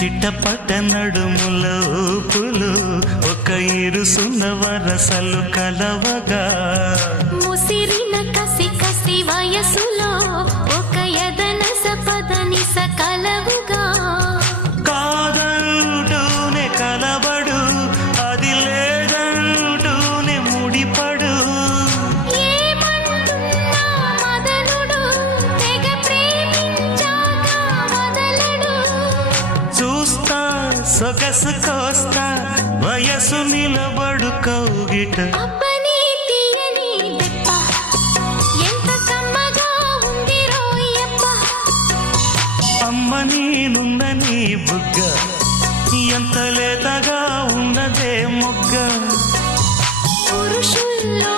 చిట్టపట్ట నడుముల ఊపులు ఒక ఇరుసున్న వరసలు కలవగా. ముసిరిన కసి కసి వయసులో చూస్తా సొగసు కోస్తా వయసు నిలబడు కౌగిట. అమ్మ నేనుందని బుగ్గ ఎంత లేతగా ఉన్నదే మొగ్గ. పురుషుల్లో